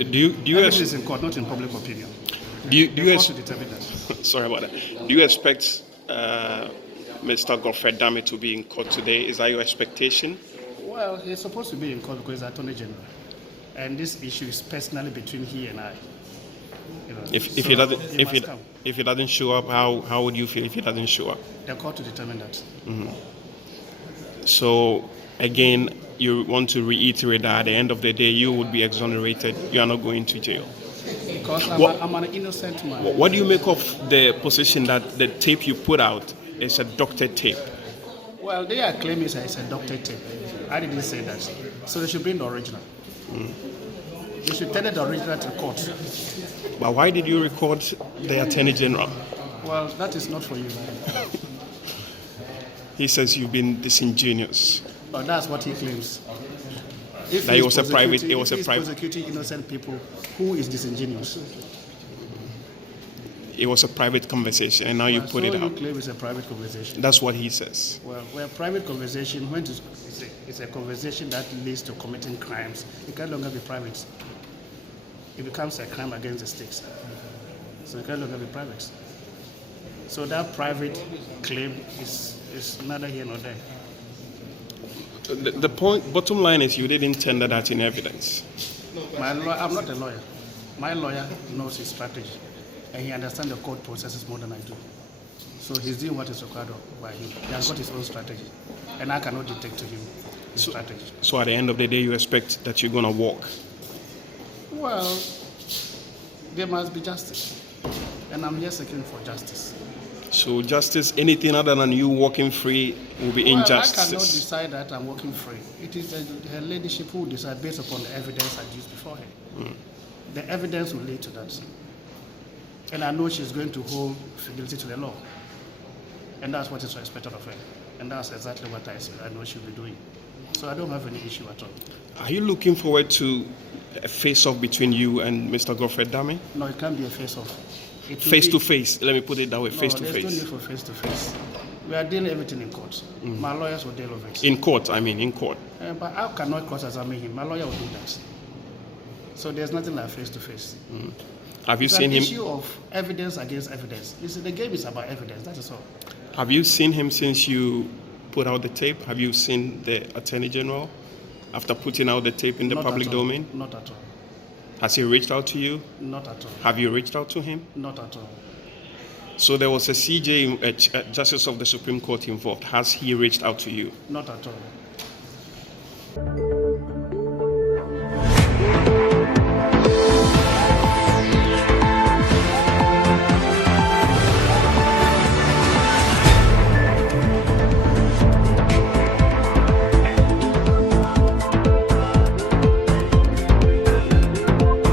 Evidence is in court, not in public opinion. Do you The court to determine that. sorry about that. Do you expect Mr. Godfrey Dame to be in court today? Is that your expectation? Well, he's supposed to be in court because he's Attorney General. And this issue is personally between he and I. You know, If so he doesn't must come. if he doesn't show up, how would you feel if he doesn't show up? The court to determine that. So again, you want to reiterate that at the end of the day, you would be exonerated. You are not going to jail. Because I'm an innocent man. What do you make of the position that the tape you put out is a doctored tape? Well, they are claiming it's a doctored tape. I didn't say that. So they should bring the original. They should tell the original to court. But why did you record the Attorney General? Well, that is not for you. He says you've been disingenuous. But that's what he claims. If That he's it was a private. prosecuting innocent people, who is disingenuous? It was a private conversation, and now you put it You out. claim it's a private conversation. That's what he says. Well, private conversation, when it's a conversation that leads to committing crimes, it can no longer be private. It becomes a crime against the state. So it can no longer be private. So that private claim is neither here nor there. The bottom line is you didn't tender that in evidence. I'm not a lawyer. My lawyer knows his strategy, and he understands the court processes more than I do. So he's doing what is required by him. He has got his own strategy, and I cannot dictate to him his strategy. So at the end of the day, you expect that you're going to walk. Well, there must be justice, and I'm here seeking for justice. So justice, anything other than you walking free will be injustice. I cannot decide that I'm walking free. It is her ladyship who will decide based upon the evidence I used before her. The evidence will lead to that. And I know she's going to hold fidelity to the law. And that's what is expected of her. And that's exactly what I know she'll be doing. So I don't have any issue at all. Are you looking forward to a face-off between you and Mr. Godfrey Dame? No, it can't be a face-off. Face to face, let me put it that way, face to There's no face. need for face to face. We are dealing everything in court. My lawyers will deal with it. In court, in court. But how can I cross-examine him? My lawyer will do that. So there's nothing like face to face. Have you It's seen an him? issue of evidence against evidence. You see, the game is about evidence, that is all. Have you seen him since you put out the tape? Have you seen the Attorney General after putting out the tape in the Not public at all. domain? Not at all. Has he reached out to you? Not at all. Have you reached out to him? Not at all. So there was a CJ, a Justice of the Supreme Court involved. Has he reached out to you? Not at all.